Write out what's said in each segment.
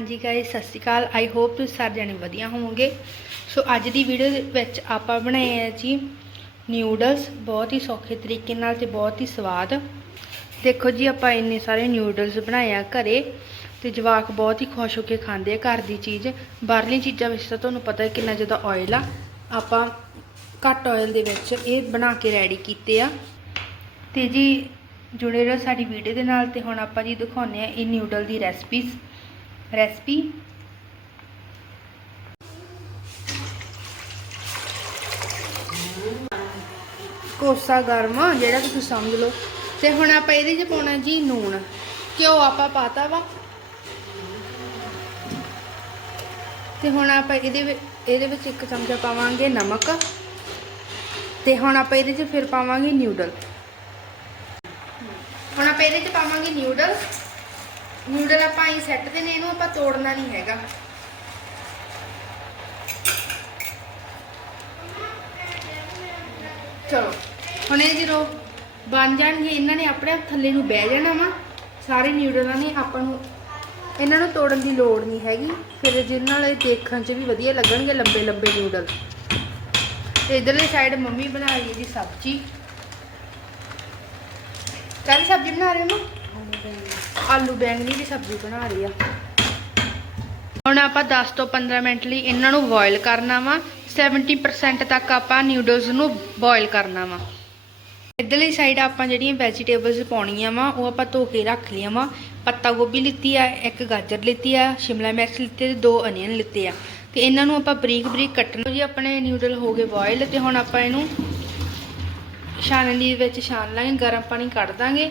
ਹਾਂਜੀ ਗਾਇਸ ਸਤਿ ਸ਼੍ਰੀ ਅਕਾਲ। I hope ਤੁਸੀਂ ਸਾਰੇ ਜਣੇ ਵਧੀਆ ਹੋਵੋਗੇ। ਸੋ ਅੱਜ ਦੀ ਵੀਡੀਓ ਦੇ ਵਿੱਚ ਆਪਾਂ ਬਣਾਏ ਆ ਜੀ ਨਿਊਡਲਸ ਬਹੁਤ ਹੀ ਸੌਖੇ ਤਰੀਕੇ ਨਾਲ ਤੇ ਬਹੁਤ ਹੀ ਸਵਾਦ। ਦੇਖੋ ਜੀ, ਆਪਾਂ ਇੰਨੇ ਸਾਰੇ ਨਿਊਡਲਸ ਬਣਾਏ ਆ ਘਰੇ ਤੇ ਜਵਾਕ ਬਹੁਤ ਹੀ ਖੁਸ਼ ਹੋ ਕੇ ਖਾਂਦੇ ਆ ਘਰ ਦੀ ਚੀਜ਼। ਬਾਹਰਲੀ ਚੀਜ਼ਾਂ ਵਿੱਚ ਤਾਂ ਤੁਹਾਨੂੰ ਪਤਾ ਹੈ ਕਿੰਨਾ ਜ਼ਿਆਦਾ ਆਇਲ ਆ। ਆਪਾਂ ਘੱਟ ਆਇਲ ਦੇ ਵਿੱਚ ਇਹ ਬਣਾ ਕੇ ਰੈਡੀ ਕੀਤੇ ਆ। ਤੇ ਜੀ, ਜੁੜੇ ਰਹੋ ਸਾਡੀ ਵੀਡੀਓ ਦੇ ਨਾਲ ਤੇ ਹੁਣ ਆਪਾਂ ਜੀ ਦਿਖਾਉਂਦੇ ਆ ਇਹ ਨਿਊਡਲ ਦੀ ਰੈਸਪੀਸ ਰੈਸਪੀ। ਕੋਸਾ ਗਰਮ, ਜਿਹੜਾ ਤੁਸੀਂ ਸਮਝ ਲਓ। ਤੇ ਹੁਣ ਆਪਾਂ ਇਹਦੇ 'ਚ ਪਾਉਣਾ ਜੀ ਨੂਣ। ਘਿਓ ਆਪਾਂ ਪਾਤਾ ਵਾ। ਤੇ ਹੁਣ ਆਪਾਂ ਇਹਦੇ ਵਿੱਚ ਇਹਦੇ ਵਿੱਚ ਇੱਕ ਚਮਚਾ ਪਾਵਾਂਗੇ ਨਮਕ। ਤੇ ਹੁਣ ਆਪਾਂ ਇਹਦੇ 'ਚ ਫਿਰ ਪਾਵਾਂਗੇ ਨਿਊਡਲ। ਹੁਣ ਆਪਾਂ ਇਹਦੇ 'ਚ ਪਾਵਾਂਗੇ ਨਿਊਡਲ। ਨੂਡਲ ਆਪਾਂ ਹੀ ਸੈੱਟਦੇ ਨੇ, ਇਹਨੂੰ ਆਪਾਂ ਤੋੜਨਾ ਨਹੀਂ ਹੈਗਾ। ਚਲੋ, ਹੁਣ ਇਹ ਜਦੋਂ ਬਣ ਜਾਣਗੇ, ਇਹਨਾਂ ਨੇ ਆਪਣੇ ਥੱਲੇ ਨੂੰ ਬਹਿ ਜਾਣਾ ਵਾ। ਸਾਰੇ ਨਿਊਡਲਾਂ ਨੇ ਆਪਾਂ ਨੂੰ, ਇਹਨਾਂ ਨੂੰ ਤੋੜਨ ਦੀ ਲੋੜ ਨਹੀਂ ਹੈਗੀ। ਫਿਰ ਜਿਹਨਾਂ ਨਾਲ ਇਹ ਦੇਖਣ 'ਚ ਵੀ ਵਧੀਆ ਲੱਗਣਗੇ ਲੰਬੇ ਲੰਬੇ ਨਿਊਡਲ। ਤੇ ਇਧਰਲੀ ਸਾਈਡ ਮੰਮੀ ਬਣਾ ਰਹੀ ਹੈ ਜੀ ਸਬਜ਼ੀ। ਕਾਹਦੀ ਸਬਜ਼ੀ ਬਣਾ ਰਹੇ ਹੋ? ਨਾ ਆਲੂ ਬੈਂਗਣੀ ਦੀ ਸਬਜ਼ੀ ਬਣਾ ਰਹੀ ਆ। ਹੁਣ ਆਪਾਂ 10 ਤੋਂ 15 ਮਿੰਟ ਲਈ ਇਹਨਾਂ ਨੂੰ ਬੋਇਲ ਕਰਨਾ ਵਾ। 70% ਤੱਕ ਆਪਾਂ ਨਿਊਡਲਸ ਨੂੰ ਬੋਇਲ ਕਰਨਾ ਵਾ। ਇਧਰਲੀ ਸਾਈਡ ਆਪਾਂ ਜਿਹੜੀਆਂ ਵੈਜੀਟੇਬਲਸ ਪਾਉਣੀਆਂ ਵਾ, ਉਹ ਆਪਾਂ ਧੋ ਕੇ ਰੱਖ ਲਈਆਂ ਵਾ। ਪੱਤਾ ਗੋਭੀ ਲਿੱਤੀ ਆ, ਇੱਕ ਗਾਜਰ ਲਿੱਤੀ ਆ, ਸ਼ਿਮਲਾ ਮਿਰਚ ਲਿੱਤੀ ਤੇ ਦੋ ਅਨੀਅਨ ਲਿੱਤੇ ਆ। ਤੇ ਇਹਨਾਂ ਨੂੰ ਆਪਾਂ ਬਰੀਕ ਬਰੀਕ ਕੱਟਣਾ ਜੀ ਆਪਣੇ ਨਿਊਡਲ ਹੋ ਗਏ ਬੋਇਲ ਤੇ ਹੁਣ ਆਪਾਂ ਇਹਨੂੰ ਛਾਨਣੀ ਵਿੱਚ ਛਾਨ ਲਾਂਗੇ, ਗਰਮ ਪਾਣੀ ਕੱਢ ਦਾਂਗੇ।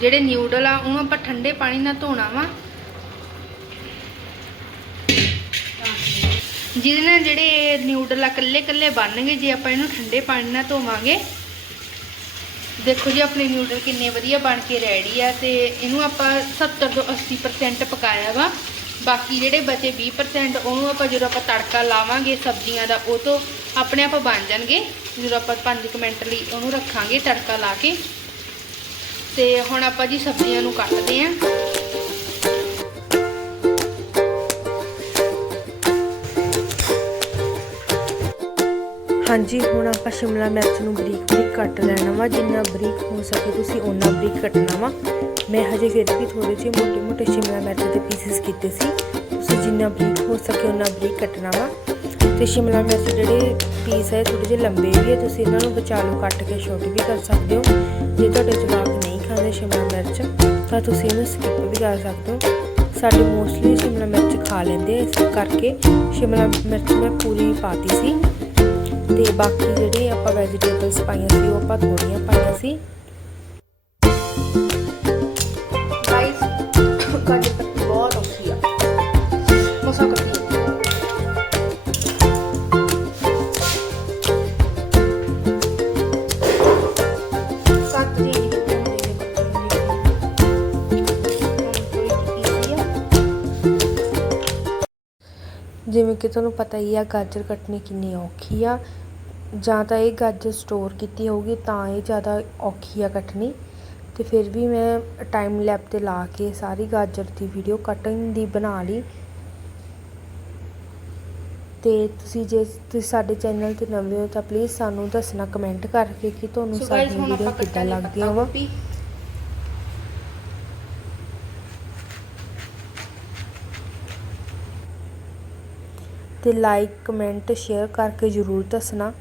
ਜਿਹੜੇ ਨਿਊਡਲ ਆ, ਉਹਨੂੰ ਆਪਾਂ ਠੰਡੇ ਪਾਣੀ ਨਾਲ ਧੋਣਾ ਵਾ। ਜਿਹਦੇ ਨਾਲ ਜਿਹੜੇ ਨਿਊਡਲ ਆ ਕੱਲੇ ਕੱਲੇ ਬਣਨਗੇ, ਜੇ ਆਪਾਂ ਇਹਨੂੰ ਠੰਡੇ ਪਾਣੀ ਨਾਲ ਧੋਵਾਂਗੇ। ਦੇਖੋ ਜੀ, ਆਪਣੇ ਨਿਊਡਲ ਕਿੰਨੇ ਵਧੀਆ ਬਣ ਕੇ ਰੈਡੀ ਆ ਤੇ ਇਹਨੂੰ ਆਪਾਂ 70 ਤੋਂ 80% ਪਕਾਇਆ ਵਾ। ਬਾਕੀ ਜਿਹੜੇ ਬਚੇ 20% ਉਹਨੂੰ ਆਪਾਂ ਜਦੋਂ ਆਪਾਂ ਤੜਕਾ ਲਾਵਾਂਗੇ ਸਬਜ਼ੀਆਂ ਦਾ, ਉਹ ਤੋਂ ਆਪਣੇ ਆਪ ਬਣ ਜਾਣਗੇ। ਜਦੋਂ ਆਪਾਂ 5 ਮਿੰਟ ਲਈ ਉਹਨੂੰ ਰੱਖਾਂਗੇ ਤੜਕਾ ਲਾ ਕੇ। ਤੇ ਹੁਣ ਆਪਾਂ ਜੀ ਸਬਜ਼ੀਆਂ ਨੂੰ ਕੱਟਦੇ ਆਂ। ਹਾਂਜੀ, ਹੁਣ ਆਪਾਂ ਸ਼ਿਮਲਾ ਮਿਰਚ ਨੂੰ ਬਰੀਕ ਬਰੀਕ ਕੱਟ ਲੈਣਾ ਵਾ। ਜਿੰਨਾ ਬਰੀਕ ਹੋ ਸਕੇ ਤੁਸੀਂ ਓਨਾ ਬਰੀਕ ਕੱਟਣਾ ਵਾ। ਮੈਂ ਹਜੇ ਫਿਰ ਵੀ ਥੋੜੇ ਜਿਹੇ ਮੋਟੇ ਮੋਟੇ ਸ਼ਿਮਲਾ ਮਿਰਚ ਦੇ ਪੀਸਸ ਕੀਤੇ ਸੀ। ਤੁਸੀਂ ਜਿੰਨਾ ਬਰੀਕ ਹੋ ਸਕੇ ਓਨਾ ਬਰੀਕ ਕੱਟਣਾ ਵਾ। ਤੇ ਸ਼ਿਮਲਾ ਮਿਰਚ ਜਿਹੜੇ ਪੀਸ ਹੈ ਥੋੜੇ ਜਿਹੇ ਲੰਬੇ ਵੀ ਹੈ ਤੁਸੀਂ ਇਹਨਾਂ ਨੂੰ ਬਚਾ ਲਓ ਕੱਟ ਕੇ, ਛੋਟੇ ਵੀ ਕਰ ਸਕਦੇ ਹੋ। ਜੇ ਤੁਹਾਡੇ ਜਵਾਬ ਨਹੀਂ ਸ਼ਿਮਲਾ ਮਿਰਚ, ਤਾਂ ਤੁਸੀਂ ਇਹਨੂੰ ਸਕਿਪ ਵੀ ਕਰ ਸਕਦੇ ਹੋ। ਸਾਡੇ ਮੋਸਟਲੀ ਸ਼ਿਮਲਾ ਮਿਰਚ ਖਾ ਲੈਂਦੇ ਇਸ ਕਰਕੇ ਸ਼ਿਮਲਾ ਮਿਰਚ ਮੈਂ ਪੂਰੀ ਪਾਤੀ ਸੀ। ਤੇ ਬਾਕੀ ਜਿਹੜੇ ਆਪਾਂ ਵੈਜੀਟੇਬਲਸ ਪਾਈਆਂ ਸੀ, ਉਹ ਆਪਾਂ ਥੋੜੀਆਂ ਪਾਈਆਂ ਸੀ। ਜਿਵੇਂ ਕਿ ਤੁਹਾਨੂੰ ਪਤਾ ਹੀ ਆ ਗਾਜਰ ਕੱਟਣੀ ਕਿੰਨੀ ਔਖੀ ਆ। ਜਾਂ ਤਾਂ ਇਹ ਗਾਜਰ ਸਟੋਰ ਕੀਤੀ ਹੋਊਗੀ ਤਾਂ ਇਹ ਜ਼ਿਆਦਾ ਔਖੀ ਆ ਕੱਟਣੀ। ਤੇ ਫਿਰ ਵੀ ਮੈਂ ਟਾਈਮ ਲੈਪ ਤੇ ਲਾ ਕੇ ਸਾਰੀ ਗਾਜਰ ਦੀ ਵੀਡੀਓ ਕਟਿੰਗ ਦੀ ਬਣਾ ਲਈ। ਤੇ ਤੁਸੀਂ ਜੇ ਤੁਸੀਂ ਸਾਡੇ ਚੈਨਲ ਤੇ ਨਵੇਂ ਹੋ ਤਾਂ ਪਲੀਜ਼ ਸਾਨੂੰ ਦੱਸਣਾ ਕਮੈਂਟ ਕਰਕੇ ਕਿ ਤੁਹਾਨੂੰ ਸਾਡੀ ਵੀਡੀਓ ਕਿੱਦਾਂ ਲੱਗਦੀਆਂ ਪੱਤਾ ਵਾ ਅਤੇ ਲਾਈਕ ਕਮੈਂਟ ਸ਼ੇਅਰ ਕਰਕੇ ਜ਼ਰੂਰ ਦੱਸਣਾ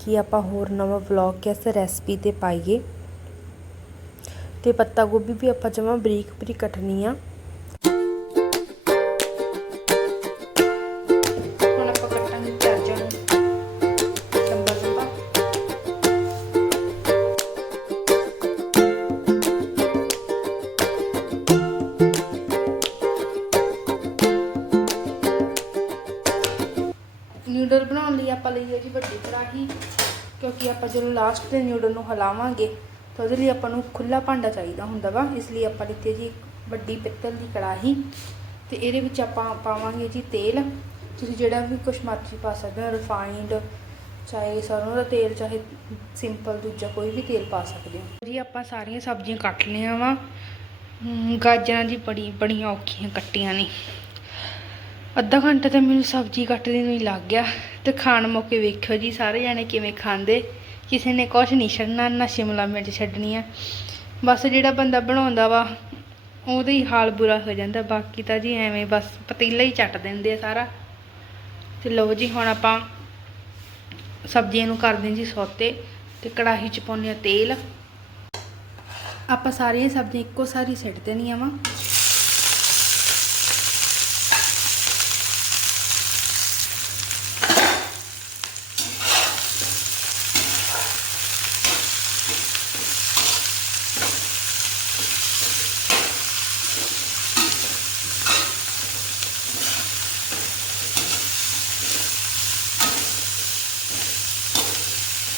ਕਿ ਆਪਾਂ ਹੋਰ ਨਵਾਂ ਵਲੌਗ ਕਿਸ ਰੈਸਪੀ ਤੇ ਪਾਈਏ। ਤੇ ਪੱਤਾ ਗੋਭੀ ਵੀ ਆਪਾਂ ਜਮਾਂ ਬਰੀਕ ਬਰੀਕ ਕੱਟਣੀ ਆ। ਆਪਾਂ ਲਈ ਹੈ ਜੀ ਵੱਡੀ ਕੜਾਹੀ, ਕਿਉਂਕਿ ਆਪਾਂ ਜਦੋਂ ਲਾਸਟ ਦੇ ਨਿਊਡਲ ਨੂੰ ਹਿਲਾਵਾਂਗੇ ਤਾਂ ਉਹਦੇ ਲਈ ਆਪਾਂ ਨੂੰ ਖੁੱਲਾ ਭਾਂਡਾ ਚਾਹੀਦਾ ਹੁੰਦਾ ਵਾ, ਇਸ ਲਈ ਆਪਾਂ ਲਿੱਤੀ ਜੀ ਵੱਡੀ ਪਿੱਤਲ ਦੀ ਕੜਾਹੀ ਤੇ ਇਹਦੇ ਵਿੱਚ ਆਪਾਂ ਪਾਵਾਂਗੇ ਜੀ ਤੇਲ। ਤੁਸੀਂ ਜਿਹੜਾ ਵੀ ਕੁਛ ਮਰਜ਼ੀ ਪਾ ਸਕਦੇ ਹੋ ਰਿਫਾਈਨਡ ਚਾਹੇ ਸਰੋਂ ਦਾ ਤੇਲ, ਚਾਹੇ ਸਿੰਪਲ ਦੂਜਾ ਕੋਈ ਵੀ ਤੇਲ ਪਾ ਸਕਦੇ ਹੋ। ਜੀ ਆਪਾਂ ਸਾਰੀਆਂ ਸਬਜ਼ੀਆਂ ਕੱਟ ਲਈਆਂ ਵਾ। ਗਾਜਰਾਂ ਜੀ ਬੜੀ, ਬੜੀਆਂ ਔਖੀਆਂ ਕੱਟੀਆਂ ਨੇ। ਅੱਧਾ ਘੰਟਾ ਤਾਂ ਮੈਨੂੰ ਸਬਜ਼ੀ ਕੱਟਦੇ ਨੂੰ ਹੀ ਲੱਗ ਗਿਆ ਤੇ ਖਾਣ ਮੌਕੇ ਵੇਖਿਓ ਜੀ, ਸਾਰੇ ਜਾਣੇ ਕਿਵੇਂ ਖਾਂਦੇ। ਕਿਸੇ ਨੇ ਕੁਛ ਨਹੀਂ ਛੱਡਣਾ, ਨਾ ਸ਼ਿਮਲਾ ਮਿਰਚ ਛੱਡਣੀ ਆ। ਬਸ ਜਿਹੜਾ ਬੰਦਾ ਬਣਾਉਂਦਾ ਵਾ, ਉਹਦਾ ਹੀ ਹਾਲ ਬੁਰਾ ਹੋ ਜਾਂਦਾ। ਬਾਕੀ ਤਾਂ ਜੀ ਐਵੇਂ ਬਸ ਪਤੀਲਾ ਹੀ ਚੱਟ ਦਿੰਦੇ ਆ ਸਾਰਾ। ਤੇ ਲਓ ਜੀ, ਹੁਣ ਆਪਾਂ ਸਬਜ਼ੀਆਂ ਨੂੰ ਕਰਦੇ ਜੀ ਸੌਤੇ ਤੇ ਕੜਾਹੀ ਚ ਪਾਉਂਦੇ ਹਾਂ ਤੇਲ। ਆਪਾਂ ਸਾਰੀਆਂ ਸਬਜ਼ੀਆਂ ਇੱਕੋ ਸਾਰੀ ਸਿੱਟ ਦੇਣੀਆਂ ਵਾ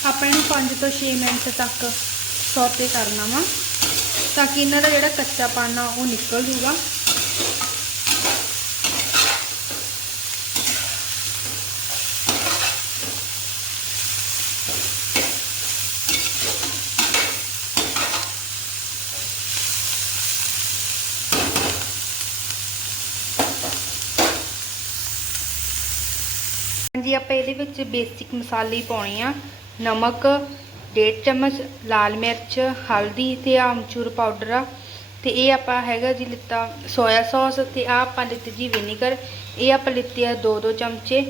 ਆਪਾਂ ਇਹਨੂੰ 5 ਤੋਂ 6 ਮਿੰਟ ਤੱਕ ਸੌਤੇ ਕਰਨਾ ਵਾ, ਤਾਂ ਕਿ ਇਹਨਾਂ ਦਾ ਜਿਹੜਾ ਕੱਚਾ ਪਾਣਾ ਉਹ ਨਿਕਲ ਜੂਗਾ। ਹਾਂਜੀ, ਆਪਾਂ ਇਹਦੇ ਵਿੱਚ ਬੇਸਿਕ ਮਸਾਲੇ ਪਾਉਣੇ ਆ। ਨਮਕ, ਡੇਢ ਚਮਚ ਲਾਲ ਮਿਰਚ, ਹਲਦੀ ਤੇ ਆਮਚੂਰ ਪਾਊਡਰ ਆ। ਤੇ ਇਹ ਆਪਾਂ ਹੈਗਾ ਜੀ ਲਿੱਤਾ ਸੋਇਆ ਸੌਸ ਤੇ ਆ ਆਪਾਂ ਲਿੱਤੇ ਜੀ ਵਿਨੀਗਰ ਇਹ ਆਪਾਂ ਲਿੱਤੇ ਆ ਦੋ ਦੋ ਚਮਚੇ।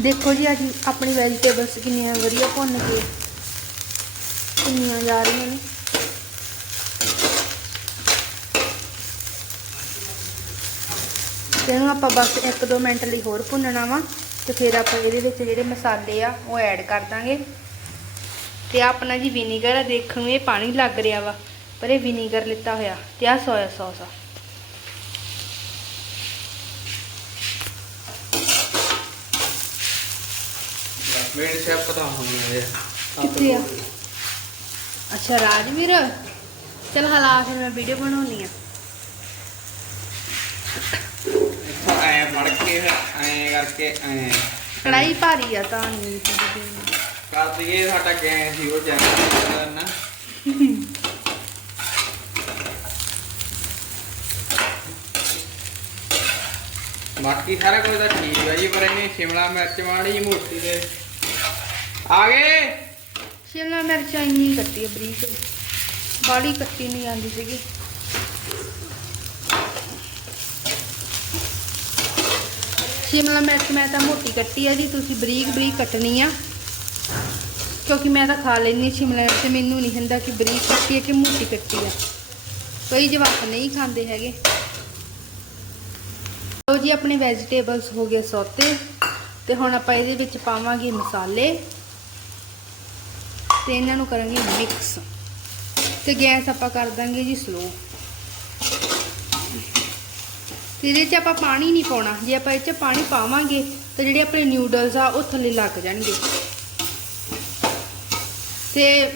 ਦੇਖੋ ਜੀ ਅੱਜ ਆਪਣੀ ਵੈਜੀਟੇਬਲਸ ਕਿੰਨੀਆਂ ਵਧੀਆ ਭੁੰਨ ਕੇ ਕਿੰਨੀਆਂ ਜਾ ਰਹੀਆਂ ਨੇ। ਇਹਨੂੰ ਆਪਾਂ ਬਸ 1-2 ਮਿੰਟ ਲਈ ਹੋਰ ਭੁੰਨਣਾ ਵਾ ਤੇ ਫਿਰ ਆਪਾਂ ਇਹਦੇ ਵਿੱਚ ਜਿਹੜੇ ਮਸਾਲੇ ਆ ਉਹ ਐਡ ਕਰ ਦਾਂਗੇ। ਤੇ ਆਪਣਾ ਜੀ ਵਿਨੀਗਰ ਆ ਦੇਖਣ ਨੂੰ ਇਹ ਪਾਣੀ ਲੱਗ ਰਿਹਾ ਵਾ ਪਰ ਇਹ ਵਿਨੀਗਰ ਲਿੱਤਾ ਹੋਇਆ ਤੇ ਆ ਸੋਇਆ ਸੌਸ ਆ। ਮੇਰੇ ਸ਼ੈਫ ਪਤਾ ਹੋਣਾ ਕਿੱਥੇ ਆ? ਅੱਛਾ ਰਾਜਵੀਰ ਚਲ ਹਲਾ ਫਿਰ ਮੈਂ ਵੀਡੀਓ ਬਣਾਉਣੀ ਆ। ਫੜ ਕੇ ਐ ਕਰਕੇ ਐ। ਕੜਾਈ ਭਾਰੀ ਆ ਤਾਂ ਨਹੀਂ ਕਰ ਦਈਏ ਸਾਡਾ ਗੈਸ ਹੀ ਉਹ ਜਾਂਦਾ ਨਾ ਬਾਕੀ ਸਾਰਾ ਕੁਝ ਤਾਂ ਠੀਕ ਹੈ ਜੀ ਪਰ ਇਹਨੇ ਸ਼ਿਮਲਾ ਮਿਰਚ ਮਾੜੀ ਮੋਟੀ ਦੇ। ਆ ਗਏ? ਸ਼ਿਮਲਾ ਮਿਰਚ ਇੰਨੀ ਕੱਟੀ ਆ ਬਰੀਕ। ਬਾੜੀ ਕੱਟੀ ਨਹੀਂ ਆਂਦੀ ਸੀਗੀ। ਸ਼ਿਮਲਾ ਮਿਰਚ ਮੈਂ ਤਾਂ ਮੋਟੀ ਕੱਟੀ ਆ ਜੀ, ਤੁਸੀਂ ਬਰੀਕ ਬਰੀਕ ਕੱਟਣੀ ਆ। ਕਿਉਂਕਿ ਮੈਂ ਤਾਂ ਖਾ ਲੈਣੀ ਸ਼ਿਮਲਾ ਮਿਰਚ, ਮੈਨੂੰ ਨਹੀਂ ਹੁੰਦਾ ਕਿ ਬਰੀਕ ਕੱਟੀ ਹੈ ਕਿ ਮੋਟੀ ਕੱਟੀ ਹੈ ਕਈ ਜਵਾਕ ਨਹੀਂ ਖਾਂਦੇ ਹੈਗੇ। ਲੋ ਜੀ, ਆਪਣੇ ਵੈਜੀਟੇਬਲਸ ਹੋ ਗਏ ਸੌਤੇ। ਤੇ ਹੁਣ ਆਪਾਂ ਇਹਦੇ ਵਿੱਚ ਪਾਵਾਂਗੇ ਮਸਾਲੇ। ਤੇ ਇਹਨਾਂ ਨੂੰ ਕਰਾਂਗੇ ਮਿਕਸ ਤੇ ਗੈਸ ਆਪਾਂ ਕਰ ਦਾਂਗੇ ਜੀ ਸਲੋ ਤੇ ਇਹਦੇ 'ਚ ਆਪਾਂ ਪਾਣੀ ਨਹੀਂ ਪਾਉਣਾ। ਜੇ ਆਪਾਂ ਇਹ 'ਚ ਪਾਣੀ ਪਾਵਾਂਗੇ, ਤਾਂ ਜਿਹੜੇ ਆਪਣੇ ਨਿਊਡਲਸ ਆ, ਉਹ ਥੱਲੇ ਲੱਗ ਜਾਣਗੇ। ਤੇ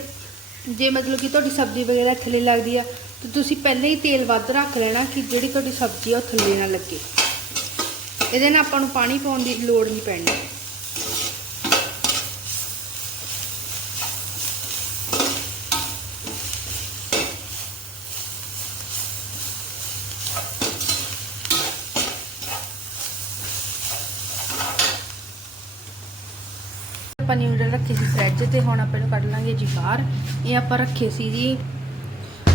ਜੇ ਮਤਲਬ ਕਿ ਤੁਹਾਡੀ ਸਬਜ਼ੀ ਵਗੈਰਾ ਥੱਲੇ ਲੱਗਦੀ ਆ, ਤਾਂ ਤੁਸੀਂ ਪਹਿਲਾਂ ਹੀ ਤੇਲ ਵੱਧ ਰੱਖ ਲੈਣਾ ਕਿ ਜਿਹੜੀ ਤੁਹਾਡੀ ਸਬਜ਼ੀ ਆ, ਉਹ ਥੱਲੇ ਨਾ ਲੱਗੇ। ਇਹਦੇ ਨਾਲ ਆਪਾਂ ਨੂੰ ਪਾਣੀ ਪਾਉਣ ਦੀ ਲੋੜ ਨਹੀਂ ਪੈਣੀ। ਆਪਾਂ ਰੱਖੇ ਸੀ ਫ੍ਰਿਜ ਤੇ, ਹੁਣ ਆਪਾਂ ਇਹਨੂੰ ਕੱਢ ਲਾਂਗੇ ਜੀ ਬਾਹਰ। ਇਹ ਆਪਾਂ ਰੱਖੇ ਸੀ ਜੀ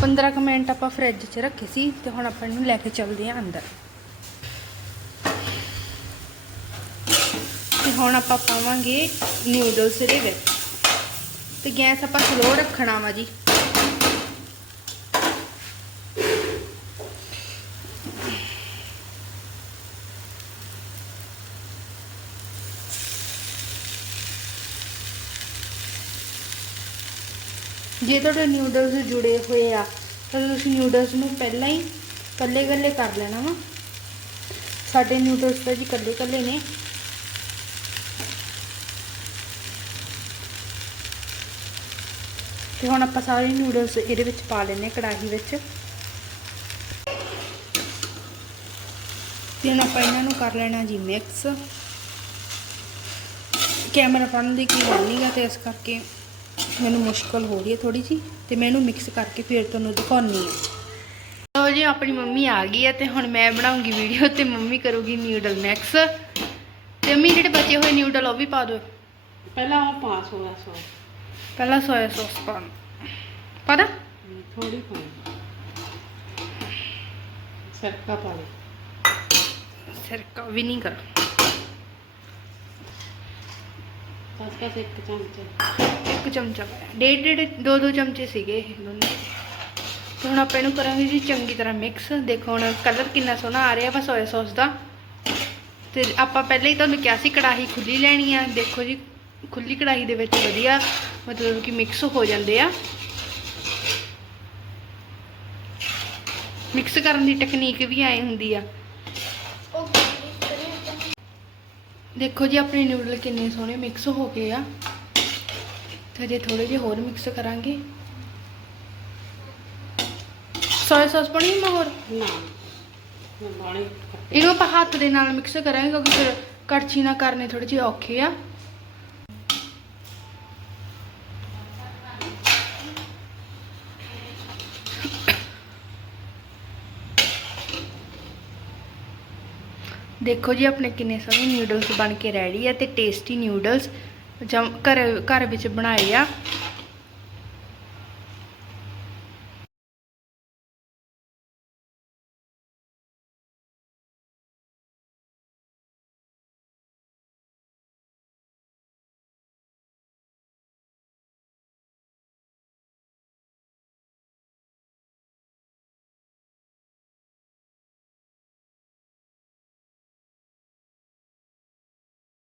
15 ਕੁ ਮਿੰਟ ਆਪਾਂ ਫ੍ਰਿਜ 'ਚ ਰੱਖੇ ਸੀ ਤੇ ਹੁਣ ਆਪਾਂ ਇਹਨੂੰ ਲੈ ਕੇ ਚੱਲਦੇ ਹਾਂ ਅੰਦਰ। ਤੇ ਹੁਣ ਆਪਾਂ ਪਾਵਾਂਗੇ ਨੂਡਲਸ ਇਹਦੇ ਵਿੱਚ। ਤੇ ਗੈਸ ਆਪਾਂ ਸਲੋ ਰੱਖਣਾ ਵਾ ਜੀ। ਜੇ ਤੁਹਾਡੇ ਨਿਊਡਲਸ ਜੁੜੇ ਹੋਏ ਆ, ਤਾਂ ਤੁਸੀਂ ਨਿਊਡਲਸ ਨੂੰ ਪਹਿਲਾਂ ਹੀ ਕੱਲੇ ਕੱਲੇ ਕਰ ਲੈਣਾ ਵਾ। ਸਾਡੇ ਨਿਊਡਲਸ ਤਾਂ ਜੀ ਕੱਲੇ ਕੱਲੇ ਨੇ। ਤੇ ਹੁਣ ਆਪਾਂ ਸਾਰੇ ਨੂਡਲਸ ਇਹਦੇ ਵਿੱਚ ਪਾ ਲੈਣੇ ਕੜਾਹੀ ਵਿੱਚ। ਤੇ ਹੁਣ ਆਪਾਂ ਇਹਨਾਂ ਨੂੰ ਕਰ ਲੈਣਾ ਜੀ ਮਿਕਸ ਕੈਮਰਾ ਫੜਨ ਦੀ ਕੀ ਗੱਲ ਨਹੀਂ ਗਾ ਤੇ ਇਸ ਕਰਕੇ ਮੈਨੂੰ ਮੁਸ਼ਕਲ ਹੋ ਰਹੀ ਹੈ ਥੋੜੀ ਜੀ ਤੇ ਮੈਂ ਇਹਨੂੰ ਮਿਕਸ ਕਰਕੇ ਫਿਰ ਤੁਹਾਨੂੰ ਦਿਖਾਉਣੀ ਹੈ। ਜੀ ਆਪਣੀ ਮੰਮੀ ਆ ਗਈ ਹੈ ਤੇ ਹੁਣ ਮੈਂ ਬਣਾਉਂਗੀ ਵੀਡੀਓ ਤੇ ਮੰਮੀ ਕਰੂਗੀ ਨਿਊਡਲ ਮਿਕਸ ਤੇ ਮੰਮੀ ਜਿਹੜੇ ਬਚੇ ਹੋਏ ਨਿਊਡਲ ਉਹ ਵੀ ਪਾ ਦਿਓ। ਪਹਿਲਾਂ ਉਹ ਪਾਸ ਹੋਇਆ ਸੋ ਪਹਿਲਾਂ ਸੋਇਆ ਸੌਸ ਪਾ ਪਤਾ ਥੋੜੀ ਪਾਈ ਸਰਕਾ ਪਾ ਲਈ ਸਿਰਕਾ ਵਿਨੀਗਰ ਬਸ ਬਸ ਇੱਕ ਚਮਚਾ। ਇੱਕ ਚਮਚਾ। ਡੇਢ ਡੇਢ, ਦੋ ਦੋ ਚਮਚੇ ਸੀਗੇ ਇਹ ਦੋਨੇ। ਤੇ ਹੁਣ ਆਪਾਂ ਇਹਨੂੰ ਕਰਾਂਗੇ ਜੀ ਚੰਗੀ ਤਰ੍ਹਾਂ ਮਿਕਸ ਦੇਖੋ ਹੁਣ ਕਲਰ ਕਿੰਨਾ ਸੋਹਣਾ ਆ ਰਿਹਾ ਵਾ ਸੋਇਆ ਸੌਸ ਦਾ। ਤੇ ਆਪਾਂ ਪਹਿਲਾਂ ਹੀ ਤੁਹਾਨੂੰ ਕਿਹਾ ਸੀ ਕੜਾਹੀ ਖੁੱਲੀ ਲੈਣੀ ਆ। ਦੇਖੋ ਜੀ, ਖੁੱਲੀ ਕੜਾਹੀ ਦੇ ਵਿੱਚ ਵਧੀਆ ਮਤਲਬ ਕਿ ਮਿਕਸ ਹੋ ਜਾਂਦੇ ਆ। ਮਿਕਸ ਕਰਨ ਦੀ ਟੈਕਨੀਕ ਵੀ ਐ ਹੁੰਦੀ ਆ। ਦੇਖੋ ਜੀ ਆਪਣੇ ਨਿਊਡਲ ਕਿੰਨੇ ਸੋਹਣੇ ਮਿਕਸ ਹੋ ਗਏ ਆ। ਤੇ ਜੇ ਥੋੜੇ ਜਿਹੇ ਹੋਰ ਮਿਕਸ ਕਰਾਂਗੇ। ਸੋਇਆ ਸੌਸ ਪਾਣੀ ਮੈਂ ਹੋਰ ਨਾ ਮੈਂ ਇਹਨੂੰ ਆਪਾਂ ਹੱਥ ਦੇ ਨਾਲ ਮਿਕਸ ਕਰਾਂਗੇ ਕਿਉਂਕਿ ਫਿਰ ਕੜਛੀ ਨਾਲ ਕਰਨੇ ਥੋੜੇ ਜਿਹੇ ਔਖੇ ਆ। ਦੇਖੋ ਜੀ, ਆਪਣੇ ਕਿੰਨੇ ਸੋਹਣੇ ਨਿਊਡਲਸ ਬਣ ਕੇ ਰੈਡੀ ਆ ਤੇ ਟੇਸਟੀ ਨਿਊਡਲਸ ਜਮ ਘਰ ਘਰ ਵਿੱਚ ਬਣਾਏ ਆ।